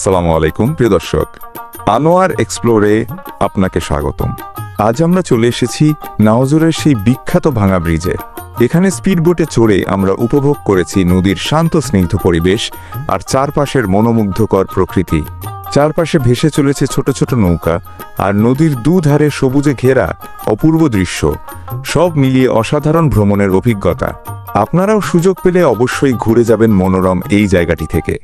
আসসালামু আলাইকুম প্রিয় দর্শক, আনোয়ার এক্সপ্লোরে আপনাকে স্বাগতম। আজ আমরা চলে এসেছি নাওজুরের সেই বিখ্যাত ভাঙা ব্রিজে। এখানে স্পিডবোটে চড়ে আমরা উপভোগ করেছি নদীর শান্ত স্নিগ্ধ পরিবেশ আর চারপাশের মনোমুগ্ধকর প্রকৃতি। চারপাশে ভেসে চলেছে ছোট ছোট নৌকা আর নদীর দুধারে সবুজে ঘেরা অপূর্ব দৃশ্য, সব মিলিয়ে অসাধারণ ভ্রমণের অভিজ্ঞতা। আপনারাও সুযোগ পেলে অবশ্যই ঘুরে যাবেন মনোরম এই জায়গাটি থেকে।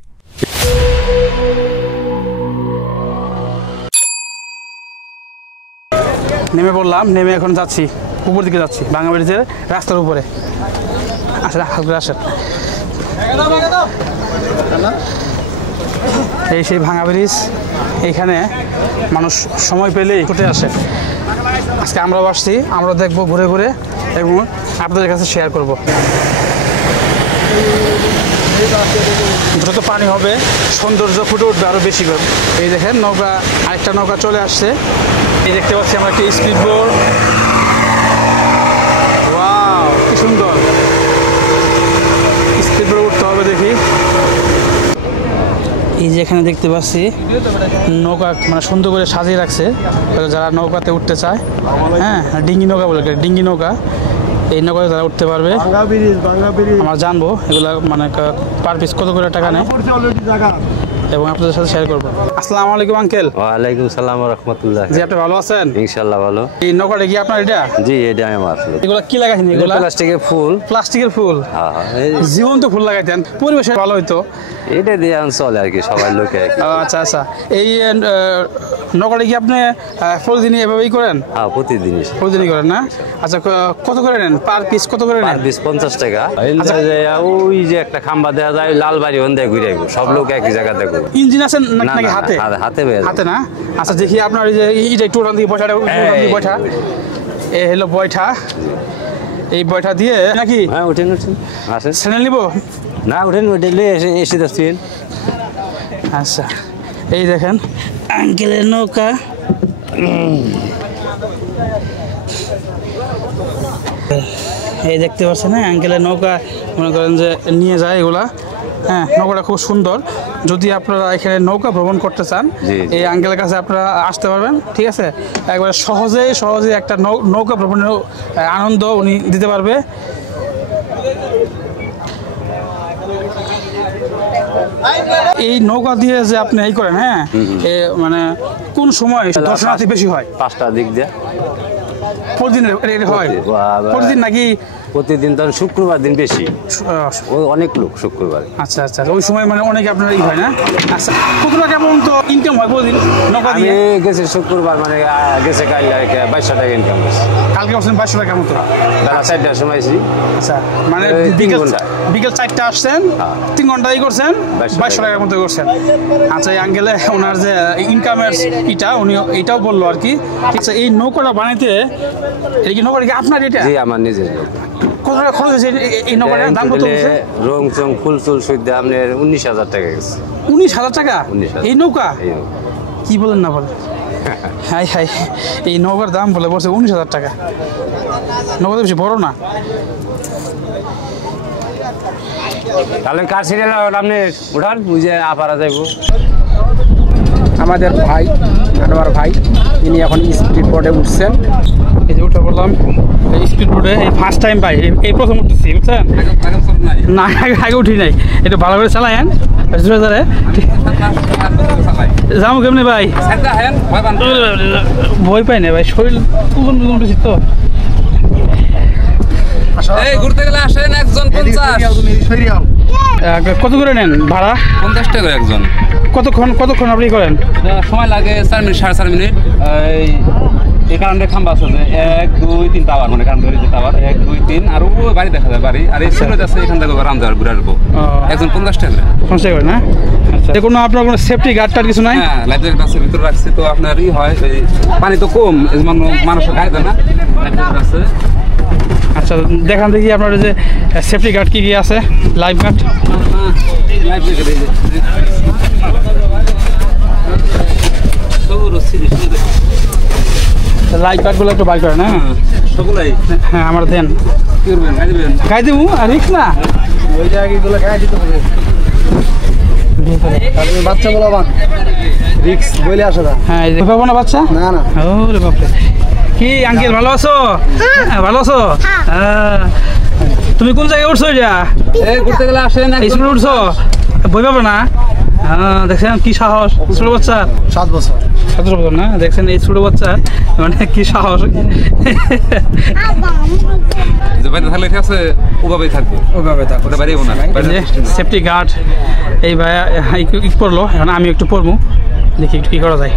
নেমে পড়লাম, নেমে এখন যাচ্ছি উপর দিকে, যাচ্ছি ভাঙা ব্রিজের রাস্তার উপরে। আসেন আসেন, এই সেই ভাঙা ব্রিজ। এইখানে মানুষ সময় পেলেই ছুটে আসে। আজকে আমরাও আসছি, আমরা দেখবো ঘুরে ঘুরে এবং আপনাদের কাছে শেয়ার করব। যত পানি হবে সৌন্দর্য ফুটে উঠবে আরও বেশি করে। এই দেখেন নৌকা, আরেকটা নৌকা চলে আসছে। এই দেখতে পাচ্ছি আমরা একটা স্পিড বোট। ওয়াও, কি সুন্দর! স্পিড বোট উঠতে হবে দেখি। এই যে এখানে দেখতে পাচ্ছি নৌকা মানে সুন্দর করে সাজিয়ে রাখছে যারা নৌকাতে উঠতে চায়। হ্যাঁ, ডিঙ্গি নৌকা বলে, ডিঙ্গি নৌকা। এই নৌকাতে তারা উঠতে পারবে। আমরা জানবো এগুলা মানে পার পিস কত করে টাকা নেয় এবং আপনাদের সাথে শেয়ার করবো। আসসালামু আলাইকুম আঙ্কেল। ওয়ালাইকুম সালাম ওয়া রাহমাতুল্লাহ। জি, আপনি ভালো আছেন? ইনশাআল্লাহ ভালো। এই নৌকাটা কি আপনার? এটা জি, এটা আমার। এগুলা কি লাগাইছেন? এগুলা প্লাস্টিকের ফুল। প্লাস্টিকের ফুল? হ্যাঁ হ্যাঁ, জীবন্ত ফুল লাগাইতেন, পরিবেশে ভালো হইতো। এটা দিয়ে চলে আর কি সবাই লোকে। আচ্ছা আচ্ছা, এই নৌকাটা কি আপনি প্রতিদিনই এভাবেই করেন? হ্যাঁ, প্রতিদিনই করেন না? আচ্ছা, কত করে নেন পার পিস? কত করে নেন? পার পিস 50 টাকা। ওই যে একটা খাম্বা দেওয়া যায় লালবাড়ি, ওন দিয়ে ঘুরে সব লোক একই জায়গা দেখো। ইঞ্জিন আছে নাকি হাতে? হাতে না? আচ্ছা দেখি আপনার এই যে এইটা একটু ওখান থেকে বৈঠা, এ হলো বৈঠা। এই বৈঠা দিয়ে নাকি? হ্যাঁ, উঠেন উঠেন, আসেন। চ্যানেল নিব না, উঠেন উঠলে এসে যাচ্ছেন। আচ্ছা, এই দেখেন আঙ্কেলের নৌকা। এই দেখতে পাচ্ছেন না আঙ্কেলের নৌকা, মনে করেন যে নিয়ে যায় এগুলা। হ্যাঁ, নৌকাটা খুব সুন্দর। যদি আপনারা এখানে নৌকা ভ্রমণ করতে চান, এই আঙ্কেলের কাছে আপনারা আসতে পারবেন। ঠিক আছে, একবারে সহজে একটা নৌকা ভ্রমণের আনন্দ উনি দিতে পারবে। এই নৌকা দিয়ে যে আপনি এই করেন, হ্যাঁ, মানে কোন সময় দর্শনার্থী বেশি হয়? 5টার দিক দিয়ে প্রতিদিন হয়? প্রতিদিন নাকি? প্রতিদিন তো শুক্রবার দিন বেশি, অনেক লোক শুক্রবার। আচ্ছা আচ্ছা, ওই সময় মানে অনেক আপনার ই হয় না? আচ্ছা, কত টাকা পর্যন্ত ইনকাম হয় প্রতিদিন নৌকা দিয়ে? গেছে শুক্রবার মানে গেছে কাল 2200 টাকা ইনকাম হয়েছে। কালকে বলছেন 2200 টাকা মতো? বেলা 4টার সময় আছি। আচ্ছা, মানে বিকেল 4টা আসছেন, 3 ঘন্টা ই করছেন, 2200 টাকার মতো করছেন। আচ্ছা, এই আঙ্কেলে ওনার যে ইনকামের উনি এটাও বললো আর কি। আচ্ছা, এই নৌকাটা বানাইতে, এটা কি নৌকাটা কি আপনার? এটা জি, আমার নিজের। কত টাকা খরচ হয়েছে এই নৌকাটার? দাম কত? রং চং ফুল চুল সুদ্ধা আপনার 19,000 টাকা গেছে। 19,000 টাকা এই নৌকা? কি বলেন না বলেন? হাই হাই, এই নৌকার দাম বলে বলছে 19,000 টাকা। নৌকা তো বেশি বড় না। তাহলে কার সিরিয়াল আপনি উঠান, বুঝে আপারা যাইব। আমাদের ভাই, আনোয়ার ভাই, তিনি এখন স্পিড বোটে উঠছেন। এই যে উঠে পড়লাম এই স্পিড বোটে, এই ফার্স্ট টাইম ভাই, এই প্রথম উঠতেছি, বুঝছেন? না, আগে উঠি নাই। একটু ভালো করে চালায়েন, জোরে জোরে। যাবো কেমনি ভাই? ভয় পাই না ভাই, শরীর ওজন বেশি তো। ঘুরতে গেলে আসেন একজন 50। কত করে নেন ভাড়া? 50 টাকা একজন। কতক্ষণ আপনি করেন? সময় লাগে 4 মিনিট, 4.5 মিনিট। এই কারণে খাম্বা আছে 1 2 3 টাওয়ার, মানে কারণ ধরে যে টাওয়ার 1 2 3, আর ওই বাড়ি দেখা যায় বাড়ি। আর এই সিলেট আছে, এখান থেকে রাম দেওয়ার ঘুরে আসবো। একজন 50 টাকা। 50 টাকা না? আচ্ছা, কোনো আপনার কোনো সেফটি গার্ডটার কিছু নাই? হ্যাঁ, লাইফ জ্যাকেট আছে ভিতরে রাখছি। তো আপনার ই হয়, পানি তো কম, মানুষের গায়ে দেয় না, লাইফ জ্যাকেট আছে। আচ্ছা, দেখান দেখি আপনার যে সেফটি গার্ড কি আছে। লাইফ গার্ড, লাইফ জ্যাকেট এই যে লাইফ গার্ডগুলো একটু বাই করেন। হ্যাঁ, সবগুলাই। হ্যাঁ, আমার দেন। কি করবেন? খাই দেবেন? খাই দেবো, আর রিক্স না, ওই জায়গাগুলো গায়ে দিতে হবে। বাচ্চা বলা রিক্স বইলে আসা না। হ্যাঁ এই যে পাবো না বাচ্চা না না ওরে বাপরে কি আঙ্কেল ভালো আছো হ্যাঁ ভালো আছো হ্যাঁ তুমি কোন জায়গায় উঠছো এটা এই ঘুরতে গেলে আসেন স্কুলে উঠছো বই পাবো না হ্যাঁ দেখছেন কি সাহস ছোট বাচ্চা 7 বছর 17 বছর না দেখছেন এই ছোট বাচ্চা মানে কি সাহস যে বাইরে থাকলে ঠিক আছে ওভাবেই থাকবো ওভাবে থাকো। ওটা বাইরেও না সেফটি গার্ড এই ভাইয়া পড়লো এখন আমি একটু পড়বো দেখি একটু কী করা যায়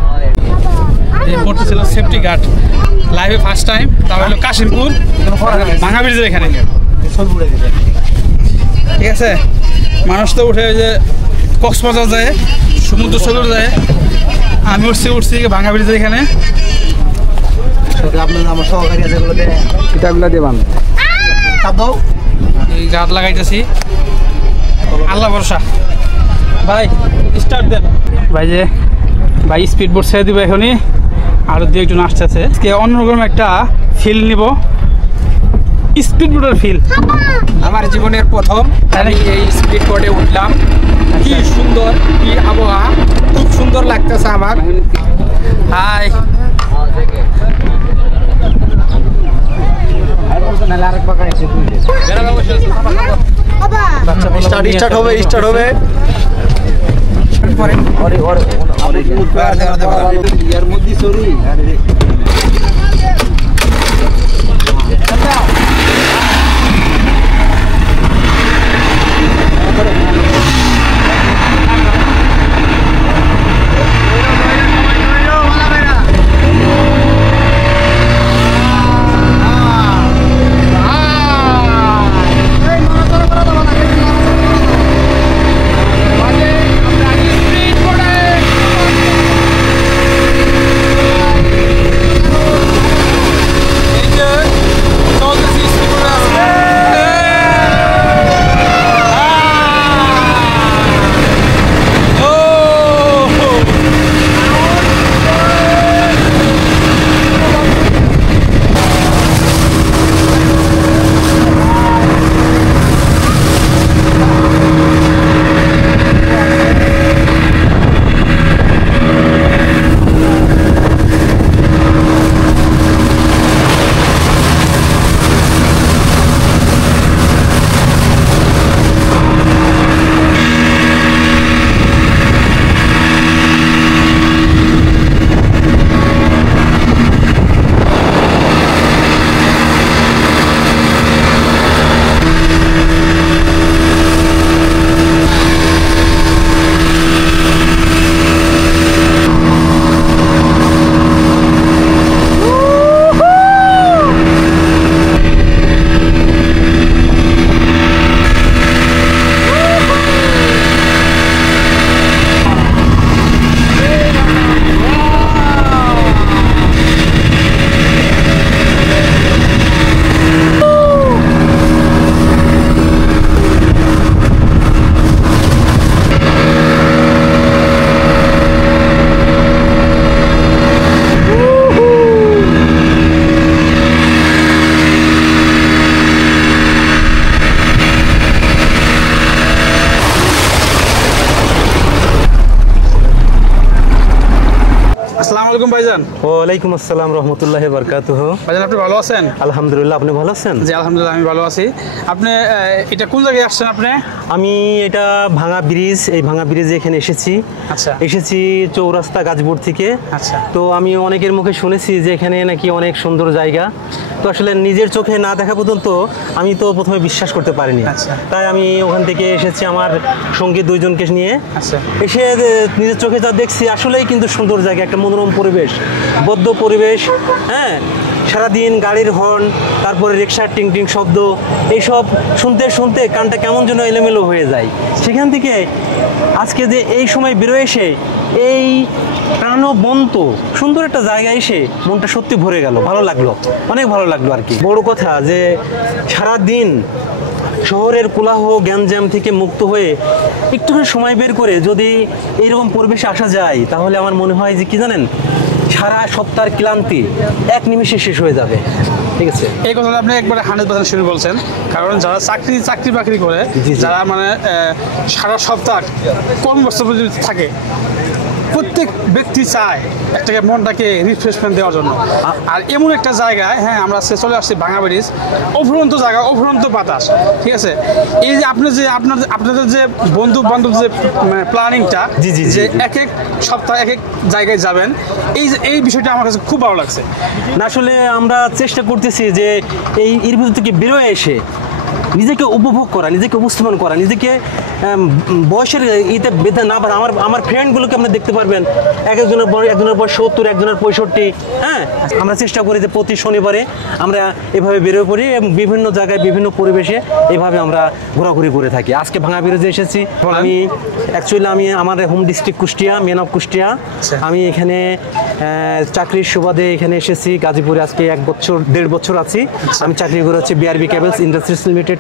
এই পড়তেছিল সেফটি গার্ড লাইভে ফার্স্ট টাইম তাও হলো কাশিমপুর ভাঙা ব্রিজের এখানে ঠিক আছে মানুষ তো উঠে ওই যে কক্সবাজার যায় সমুদ্র সৈকত যায় আমি উঠছি ভাঙা ব্রিজের এখানে আপনার আমার সহকারী আছে এগুলোতে কিতাবগুলো দেবান চাপ দাও এই গার্ড লাগাইতেছি আল্লাহ ভরসা ভাই স্টার্ট দেন ভাই স্পিড বোট ছেড়ে দিব এখনই আর দু একজন আসতেছে আজকে অন্যরকম একটা ফিল নিব স্পিড বোটের ফিল আমার জীবনের প্রথম আমি এই স্পিড বোটে উঠলাম কি সুন্দর কি আবহাওয়া খুব সুন্দর লাগতেছে আমার হাই স্টার্ট হবে আসসালামু আলাইকুম ভাইজান ওয়ালাইকুম আসসালাম রহমতুল্লাহি বারাকাতুহু। ভাইজান আপনি ভালো আছেন আলহামদুলিল্লাহ, আপনি ভালো আছেন? জি আলহামদুলিল্লাহ আমি ভালো আছি আপনি এটা কোন জায়গায় আসছেন আপনি আমি এটা ভাঙা ব্রিজ, এই ভাঙা ব্রিজে এখানে এসেছি। আচ্ছা এসেছি চৌরাস্তা গাজীপুর থেকে। আচ্ছা তো আমি অনেকের মুখে শুনেছি যে এখানে নাকি অনেক সুন্দর জায়গা, তো আসলে নিজের চোখে না দেখা পর্যন্ত আমি তো প্রথমে বিশ্বাস করতে পারিনি। আচ্ছা। তাই আমি ওখান থেকে এসেছি আমার সঙ্গী দুইজনকে নিয়ে। আচ্ছা এসে নিজের চোখে যা দেখছি আসলেই কিন্তু সুন্দর জায়গা, একটা মনোরম পরিবেশ, বদ্ধ পরিবেশ। হ্যাঁ, সারাদিন গাড়ির হর্ন, তারপরে রিক্সার টিং টিং শব্দ, এইসব শুনতে শুনতে কানটা কেমন যেন এলোমেলো হয়ে যায়। সেখান থেকে আজকে যে এই সময় বেরোয় এসে এই প্রাণবন্ত সুন্দর একটা জায়গায় এসে মনটা সত্যি ভরে গেল, ভালো লাগলো, অনেক ভালো লাগলো আর কি। বড় কথা যে সারাদিন শহরের কোলাহল গ্যাঞ্জাম থেকে মুক্ত হয়ে একটুখানি সময় বের করে যদি এইরকম পরিবেশে আসা যায়, তাহলে আমার মনে হয় যে কি জানেন, সারা সপ্তাহের ক্লান্তি এক নিমিষে শেষ হয়ে যাবে। ঠিক আছে। এই কথাটা আপনি একবারে 100% শুরু বলছেন, কারণ যারা চাকরি বাকরি করে, জি। যারা মানে সারা সপ্তাহ কর্মব্যস্ত থাকে, প্রত্যেক ব্যক্তি চায় একটাকে মনটাকে রিফ্রেশমেন্ট দেওয়ার জন্য। আর এমন একটা জায়গায়, হ্যাঁ, আমরা চলে আসছি ভাঙা ব্রিজ, অফুরন্ত জায়গা, অফুরন্ত বাতাস, ঠিক আছে। এই যে আপনি যে আপনাদের যে বন্ধু বান্ধব যে প্ল্যানিংটা, যে এক এক সপ্তাহ এক এক জায়গায় যাবেন, এই বিষয়টা আমার কাছে খুব ভালো লাগছে। না আসলে আমরা চেষ্টা করতেছি যে এর ভিতর থেকে বেরোয় এসে নিজেকে উপভোগ করা, নিজেকে উপস্থাপন করা, নিজেকে বয়সের ইতে বেঁধে না পারা। আমার ফ্রেন্ডগুলোকে আপনি দেখতে পারবেন, একজনের বয়স 70, একজনের 65। হ্যাঁ, আমরা চেষ্টা করি যে প্রতি শনিবারে আমরা এভাবে বেরোয় পড়ি এবং বিভিন্ন জায়গায় বিভিন্ন পরিবেশে এভাবে আমরা ঘোরাঘুরি করে থাকি। আজকে ভাঙা ব্রিজে এসেছি। আমি আমার home district Kushtia, men of Kushtia. আমি এখানে চাকরির সুবাদে এখানে এসেছি গাজীপুরে। আজকে 1.5 বছর আছি। আমি চাকরি করে হচ্ছে বিআরবি কেবলস ইন্ডাস্ট্রিজ লিমিটেড।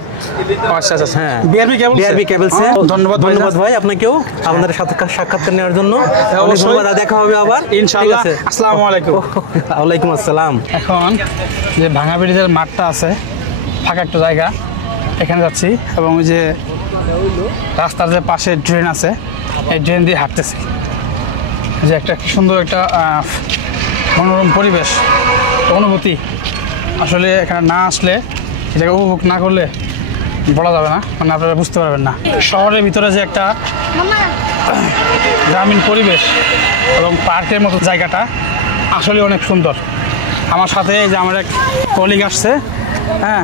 আচ্ছা, হ্যাঁ, বিআরবি কেবলস। ধন্যবাদ ভাই আপনাকেও আমাদের সাথে সাক্ষাৎকার নেওয়ার জন্য। দেখা হবে আবার ইনশাআল্লাহ। আসসালামু আলাইকুম। ওয়ালাইকুম আসসালাম। এখন যে ভাঙা ব্রিজের মাঠটা আছে, ফাঁকা একটা জায়গা, এখানে যাচ্ছি এবং ওই যে রাস্তার যে পাশে ড্রেন আছে, এই ড্রেন দিয়ে হাঁটতেছি। যে একটা কি সুন্দর একটা মনোরম পরিবেশ, অনুভূতি। আসলে এখানে না আসলে, এটাকে উপভোগ না করলে বলা যাবে না, মানে আপনারা বুঝতে পারবেন না। শহরের ভিতরে যে একটা গ্রামীণ পরিবেশ এবং পার্কের মতো জায়গাটা আসলে অনেক সুন্দর। আমার সাথে যে আমার এক কলিগ আসছে, হ্যাঁ,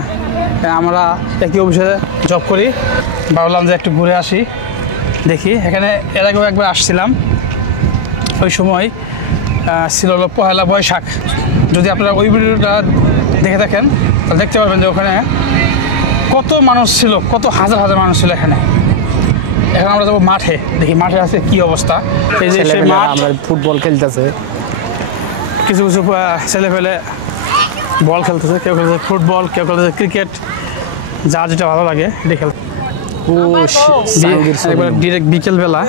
আমরা একই অফিসে জব করি। ভাবলাম যে একটু ঘুরে আসি, দেখি। এখানে এর আগেও একবার আসছিলাম, ওই সময় ছিল হলো 1 বৈশাখ। যদি আপনারা ওই ভিডিওটা দেখে থাকেন তাহলে দেখতে পারবেন যে ওখানে কত মানুষ ছিল, কত হাজার হাজার মানুষ ছিল এখানে। এখন আমরা যাবো মাঠে, দেখি মাঠে আছে কি অবস্থা। এই যে সেই মাঠ, আমরা ফুটবল খেলতেছে, কিছু কিছু ছেলে ফেলে বল খেলতেছে, কেউ খেলতেছে ফুটবল, কেউ খেলতেছে ক্রিকেট, যার যেটা ভালো লাগে এটা খেলতে। একবার ডিরেক্ট বিকেলবেলায়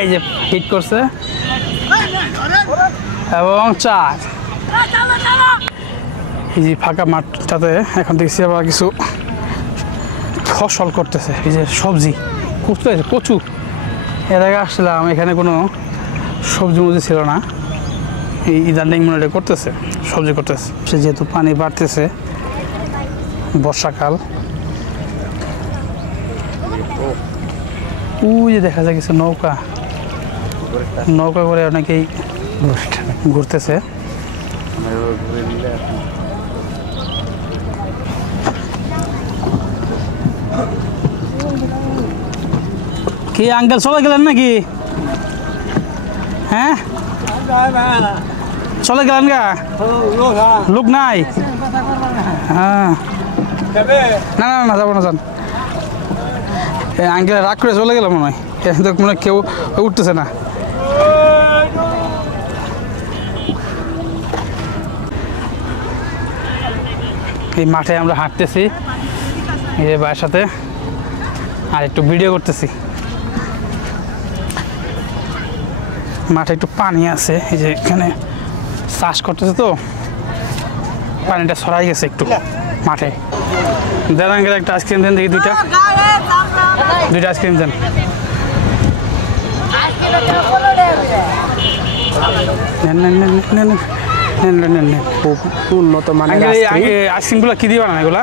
এই যে হিট করছে এবং চার। এই যে ফাঁকা মাঠটাতে এখন দেখছি আবার কিছু ফসল করতেছে, এই যে সবজি, কচু। এর আগে আসছিলাম, এখানে কোনো সবজি মজি ছিল না। এই ইদানিং মনে হয় করতেছে, সবজি করতেছে। সে যেহেতু পানি বাড়তেছে, বর্ষাকাল, ওই যে দেখা যায় কিছু নৌকা করে অনেকেই ঘুরতেছে। কি আঙ্কেল চলে গেলেন নাকি? হ্যাঁ, চলে গেলেন গা? লোক নাই? হ্যাঁ, না না না, যাবো না, যান। আঙ্কেল রাগ করে চলে গেলাম মনে হয়, মনে হয় কেউ উঠতেছে না। এই মাঠে আমরা হাঁটতেছি এই ভাইয়ের সাথে, আর একটু ভিডিও করতেছি। মাঠে একটু পানি আছে, এই যে এখানে চাষ করতেছে তো, পানিটা ছড়াই গেছে একটু মাঠে। দেন আঙ্কেল একটা আইসক্রিম দেন দেখি, দুইটা আইসক্রিম দেন। উন্নত মানের আইসক্রিমগুলো কি দিবা না এগুলা?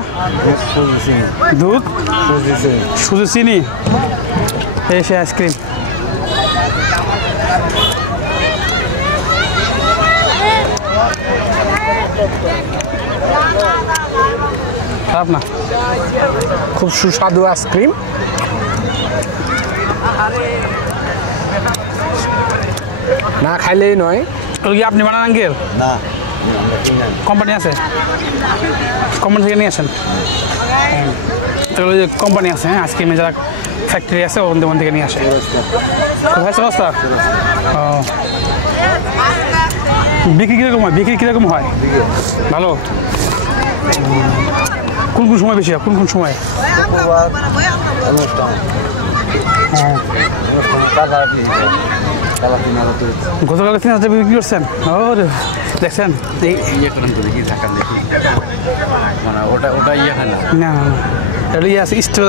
দুধ, সুজি, চিনি, এই সে আইসক্রিম। খারাপ না, খুব সুস্বাদু আইসক্রিম। না খাইলেই নয়। কি আপনি বানান আঙ্কেল? না, কোম্পানি আছে, কোম্পানি থেকে নিয়ে আসেন। এগুলো যে কোম্পানি আছে, হ্যাঁ, আইসক্রিমে যারা ফ্যাক্টরি আছে ওখান থেকে নিয়ে আসে। অবস্থা ও বিক্রি কীরকম হয়? ভালো। কোন সময় বেশি হয়, কোন সময়? গতকাল 3,000 বিক্রি করছেন? ও রে, দেখছেন এই ওটা ইয়ে হয় না না এটা ইয়ে আছে স্টোর